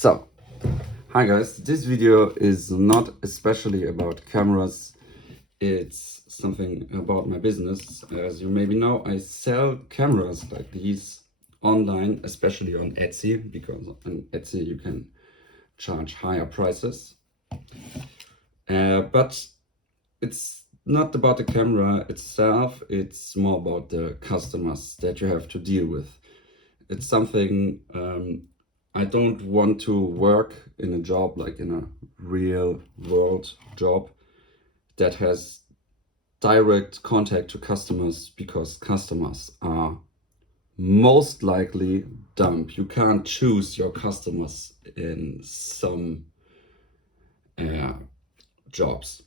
So, hi guys, this video is not especially about cameras, it's something about my business. As you maybe know, I sell cameras like these online, especially on Etsy, because on Etsy you can charge higher prices. But it's not about the camera itself, it's more about the customers that you have to deal with. It's something I don't want to work in a job, like in a real world job that has direct contact to customers, because customers are most likely dumb. You can't choose your customers in some jobs.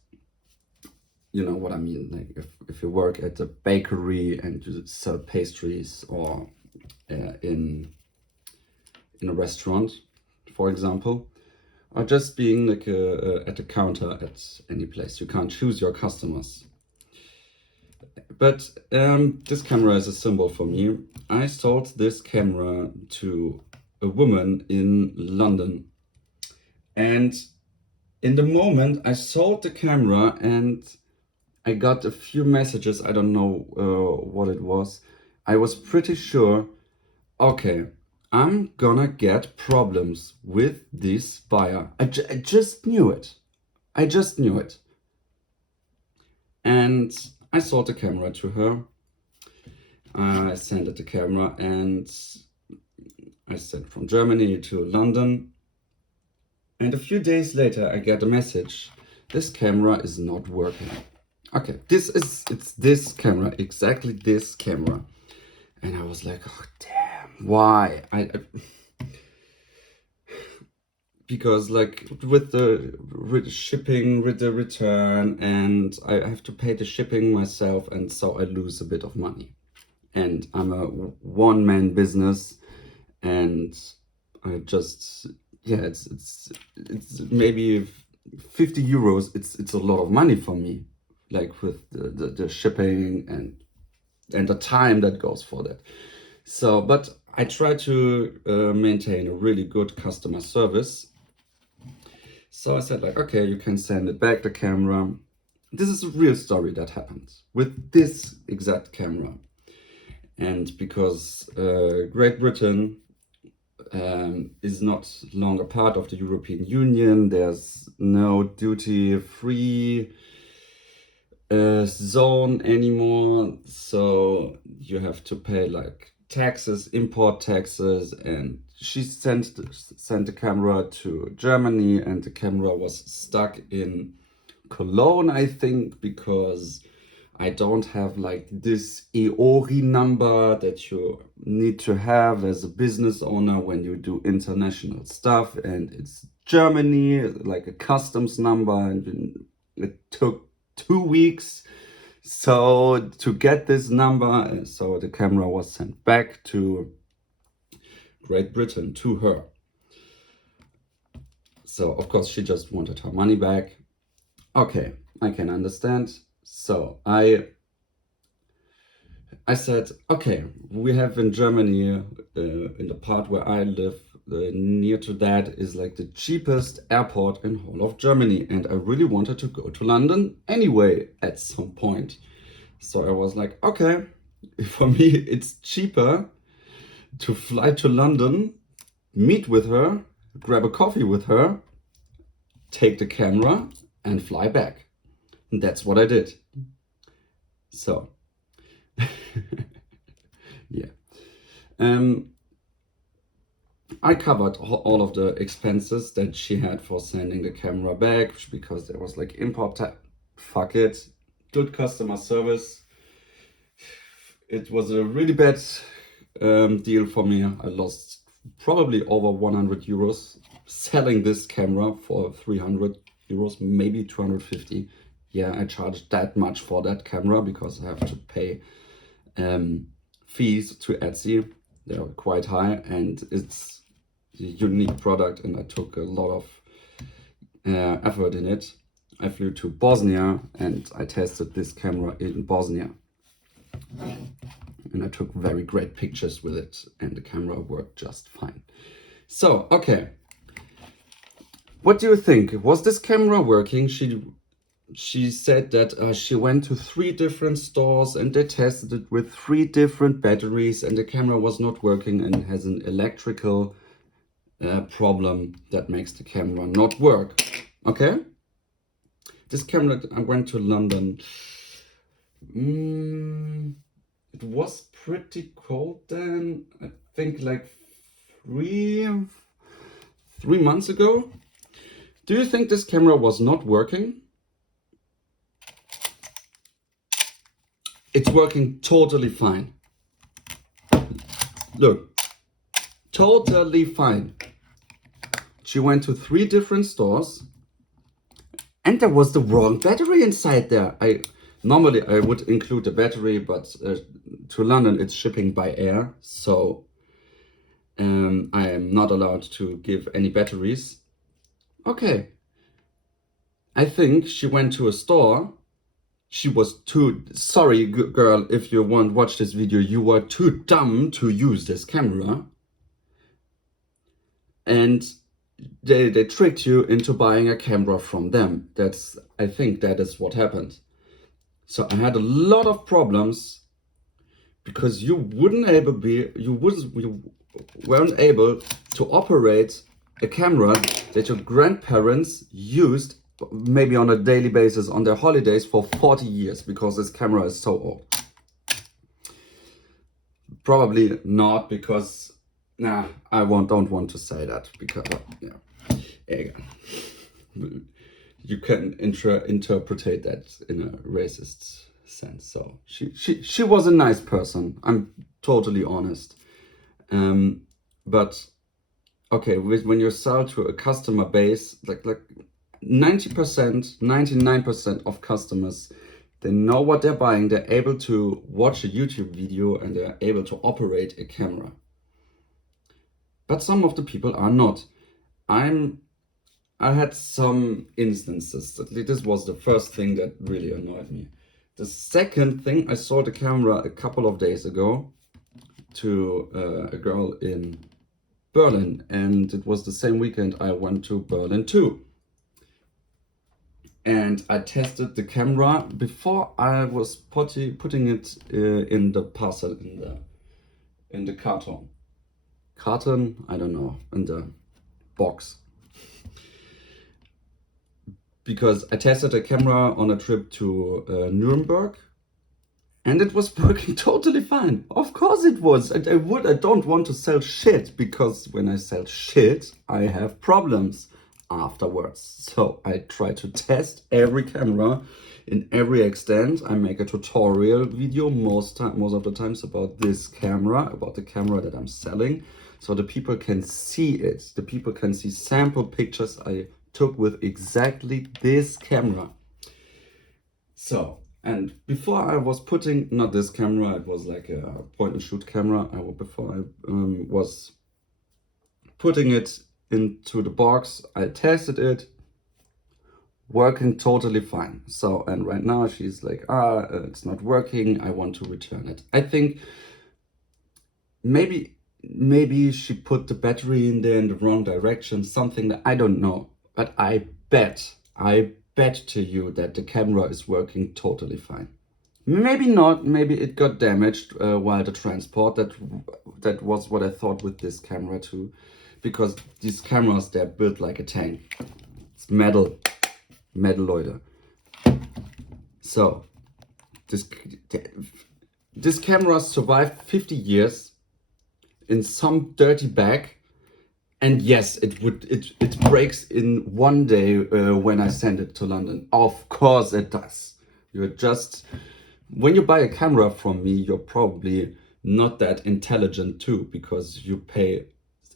You know what I mean? Like if you work at a bakery and you sell pastries, or in a restaurant, for example, or just being like at a counter at any place. You can't choose your customers. But this camera is a symbol for me. I sold this camera to a woman in London. And in the moment I sold the camera and I got a few messages, I don't know what it was. I was pretty sure, okay, I'm gonna get problems with this buyer. I just knew it. I just knew it. And I sold the camera to her. I sent it the camera and I sent from Germany to London. And a few days later, I get a message. This camera is not working. Okay, it's this camera, exactly this camera. And I was like, oh damn, why? Because like with the shipping, with the return, and I have to pay the shipping myself, and so I lose a bit of money. And I'm a one-man business, and I just, yeah, it's maybe 50 euros. It's a lot of money for me, like with the shipping and the time that goes for that. So, but I try to maintain a really good customer service. So I said like, okay, you can send it back, the camera. This is a real story that happened with this exact camera. And because Great Britain is not longer part of the European Union, there's no duty-free zone anymore. So you have to pay like taxes, import taxes, and she sent the camera to Germany, and the camera was stuck in Cologne, I think, because I don't have like this EORI number that you need to have as a business owner when you do international stuff, and it's Germany, like a customs number, and it took 2 weeks so to get this number. So the camera was sent back to Great Britain, to her. So of course she just wanted her money back. Okay, I can understand. So I said, okay, we have in Germany, in the part where I live, near to that is like the cheapest airport in whole of Germany, and I really wanted to go to London anyway at some point. So I was like, okay, for me it's cheaper to fly to London, meet with her, grab a coffee with her, take the camera and fly back. And that's what I did. So yeah. I covered all of the expenses that she had for sending the camera back, because there was like import tax. Fuck it. Good customer service. It was a really bad deal for me. I lost probably over 100 euros selling this camera for 300 euros, maybe 250. Yeah, I charged that much for that camera because I have to pay fees to Etsy. They're quite high, and it's a unique product, and I took a lot of effort in it. I flew to Bosnia and I tested this camera in Bosnia, and I took very great pictures with it, and the camera worked just fine. So okay, What do you think? Was this camera working? She said that she went to 3 different stores and they tested it with 3 different batteries and the camera was not working and has an electrical problem that makes the camera not work. Okay? This camera, I went to London. It was pretty cold then. I think like 3 months ago. Do you think this camera was not working? It's working totally fine. Look, totally fine. She went to 3 different stores and there was the wrong battery inside there. Normally I would include the battery, but to London it's shipping by air, so I am not allowed to give any batteries. Okay. I think she went to a store. She was too, sorry girl, if you won't watch this video, you were too dumb to use this camera. And they tricked you into buying a camera from them. I think that is what happened. So I had a lot of problems because you weren't able to operate a camera that your grandparents used maybe on a daily basis on their holidays for 40 years because this camera is so old. Probably not, because I don't want to say that, because you can interpret that in a racist sense. So she was a nice person, I'm totally honest. But okay, when you sell to a customer base, like 90%, 99% of customers, they know what they're buying. They're able to watch a YouTube video and they're able to operate a camera. But some of the people are not. I had some instances. This was the first thing that really annoyed me. The second thing, I saw the camera a couple of days ago to a girl in Berlin, and it was the same weekend I went to Berlin too. And I tested the camera before I was putting it in the parcel, in the carton. I don't know, in the box. Because I tested the camera on a trip to Nuremberg, and it was working totally fine. Of course it was. I don't want to sell shit, because when I sell shit, I have problems afterwards. So I try to test every camera in every extent. I make a tutorial video most of the times about this camera, about the camera that I'm selling, so the people can see it. The people can see sample pictures I took with exactly this camera. So, and before I was putting, not this camera, it was like a point and shoot camera. Before I was putting it into the box, I tested it, working totally fine. So, and right now she's like, it's not working, I want to return it. I think maybe she put the battery in there in the wrong direction, something that I don't know. But I bet to you that the camera is working totally fine. Maybe not, maybe it got damaged while the transport. That was what I thought with this camera too. Because these cameras, they're built like a tank. It's metal, Leute. So, this camera survived 50 years in some dirty bag. And yes, it breaks in one day when I send it to London. Of course it does. When you buy a camera from me, you're probably not that intelligent too, because you pay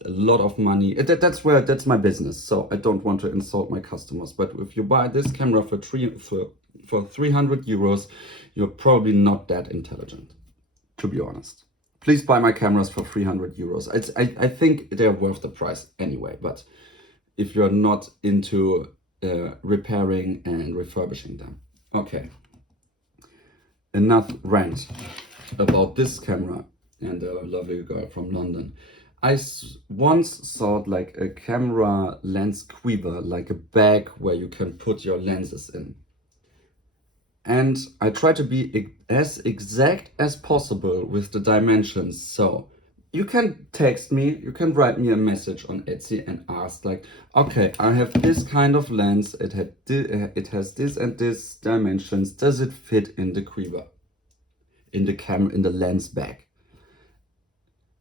a lot of money. That's my business, so I don't want to insult my customers. But if you buy this camera for 300 euros, you're probably not that intelligent, to be honest. Please buy my cameras for 300 euros. I think they're worth the price anyway, but if you're not into repairing and refurbishing them. Okay. Enough rant about this camera and the lovely girl from London. I once saw like a camera lens quiver, like a bag where you can put your lenses in. And I try to be as exact as possible with the dimensions. So you can text me, you can write me a message on Etsy and ask like, okay, I have this kind of lens, it has this and this dimensions. Does it fit in the quiver, in the lens bag?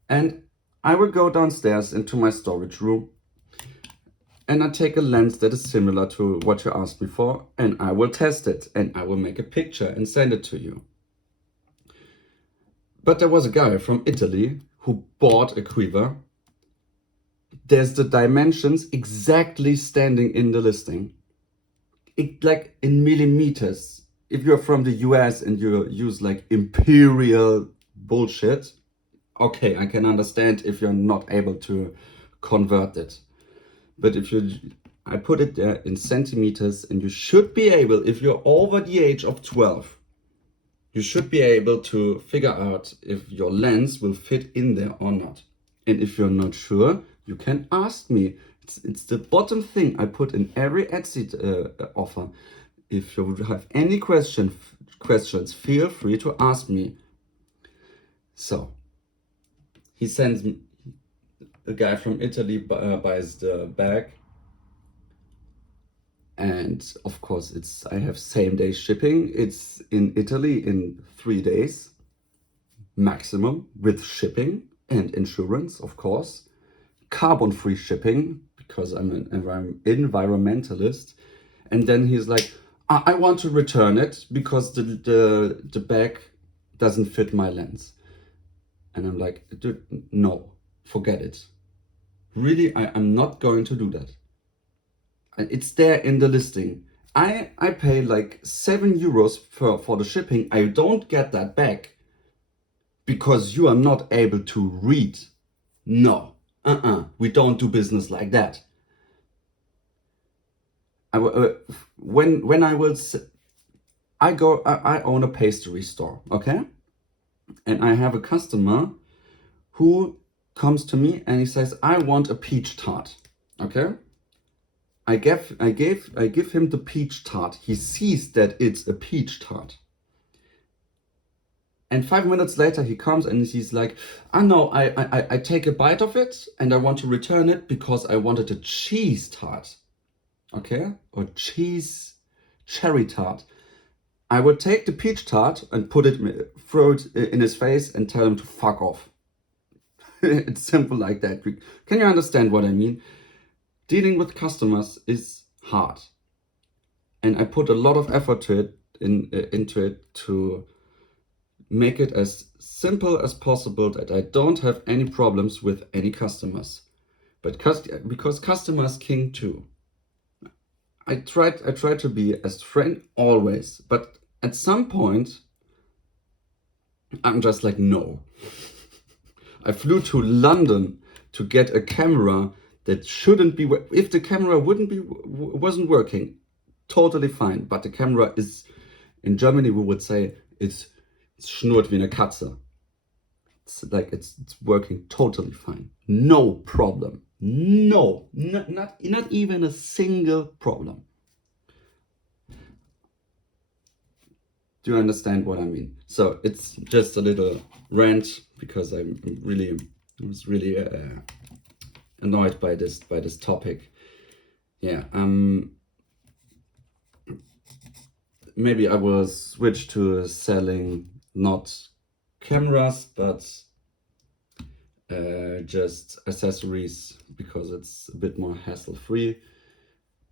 And I will go downstairs into my storage room and I take a lens that is similar to what you asked me for, and I will test it and I will make a picture and send it to you. But there was a guy from Italy who bought a quiver. There's the dimensions exactly standing in the listing. Like in millimeters. If you're from the US and you use like imperial bullshit, okay, I can understand if you're not able to convert it. But I put it there in centimeters, and you should be able, if you're over the age of 12, you should be able to figure out if your lens will fit in there or not. And if you're not sure, you can ask me. It's the bottom thing I put in every Etsy offer. If you have any questions, feel free to ask me. So he sends me, a guy from Italy buys the bag. And of course, I have same day shipping. It's in Italy in 3 days maximum, with shipping and insurance, of course. Carbon-free shipping, because I'm an environmentalist. And then he's like, I want to return it because the bag doesn't fit my lens. And I'm like, dude, no, forget it. Really, I'm not going to do that. It's there in the listing. I pay like 7 euros for the shipping. I don't get that back because you are not able to read. No, we don't do business like that. I own a pastry store, okay? And I have a customer who comes to me and he says, I want a peach tart, okay? I give him the peach tart. He sees that it's a peach tart. And 5 minutes later he comes and he's like, no, I take a bite of it and I want to return it because I wanted a cheese tart. Okay? Or cherry tart. I would take the peach tart and throw it in his face and tell him to fuck off. It's simple like that. Can you understand what I mean? Dealing with customers is hard. And I put a lot of effort into it to make it as simple as possible, that I don't have any problems with any customers. But because customers king too. I try to be as friend always, but at some point I'm just like, no. I flew to London to get a camera that shouldn't be. If the camera wasn't working, totally fine. But the camera is, in Germany we would say, it's schnurrt wie eine Katze. It's like it's working totally fine. No problem. No, not even a single problem. Do you understand what I mean? So it's just a little rant because I was really annoyed by this topic. Yeah. Maybe I will switch to selling not cameras but just accessories, because it's a bit more hassle-free.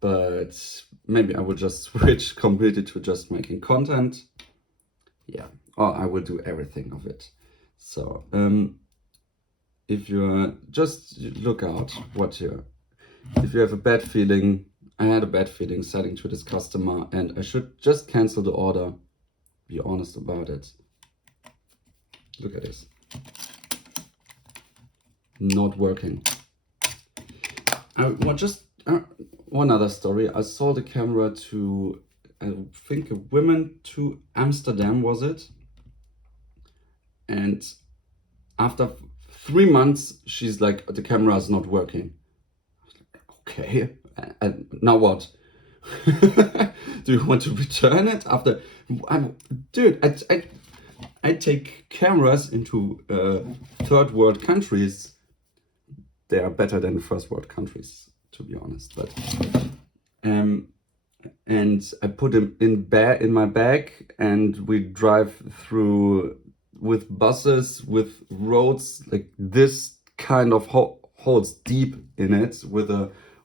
But maybe I will just switch completely to just making content. Yeah, or I will do everything of it. So if you just look out if you have a bad feeling, I had a bad feeling selling to this customer and I should just cancel the order, be honest about it. Look at this. Not working. One other story. I sold the camera to, I think, a woman to Amsterdam, was it? And after 3 months, she's like, the camera is not working. Okay, and now what? Do you want to return it after? Dude, I take cameras into third world countries. They are better than first world countries, to be honest. But and I put them in my bag, and we drive through with buses, with roads like this kind of holes deep in it.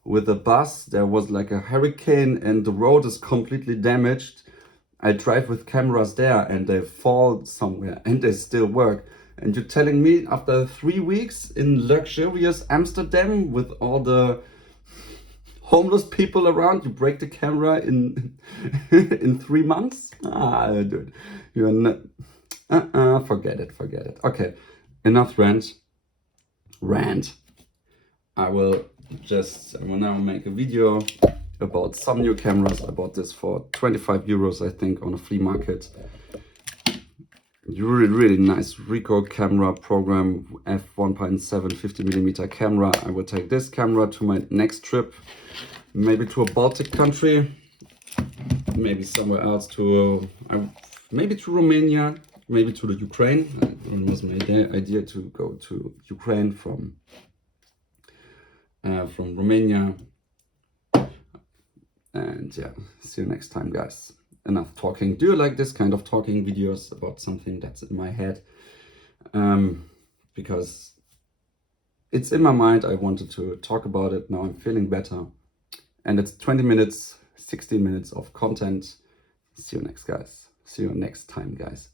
With a bus, there was like a hurricane, and the road is completely damaged. I drive with cameras there, and they fall somewhere, and they still work. And you're telling me after 3 weeks in luxurious Amsterdam with all the homeless people around, you break the camera in in 3 months? Dude, you're not. Forget it. Okay, enough rant. I will now make a video about some new cameras. I bought this for 25 euros, I think, on a flea market. Really nice recoil camera program, f1.7 50mm camera. I will take this camera to my next trip, maybe to a Baltic country, maybe somewhere else, maybe to Romania, maybe to the Ukraine. It was my idea to go to Ukraine from Romania. And yeah, see you next time, guys. Enough talking. Do you like this kind of talking videos about something that's in my head? Because it's in my mind. I wanted to talk about it. Now I'm feeling better. And it's 20 minutes, 16 minutes of content. See you next time, guys.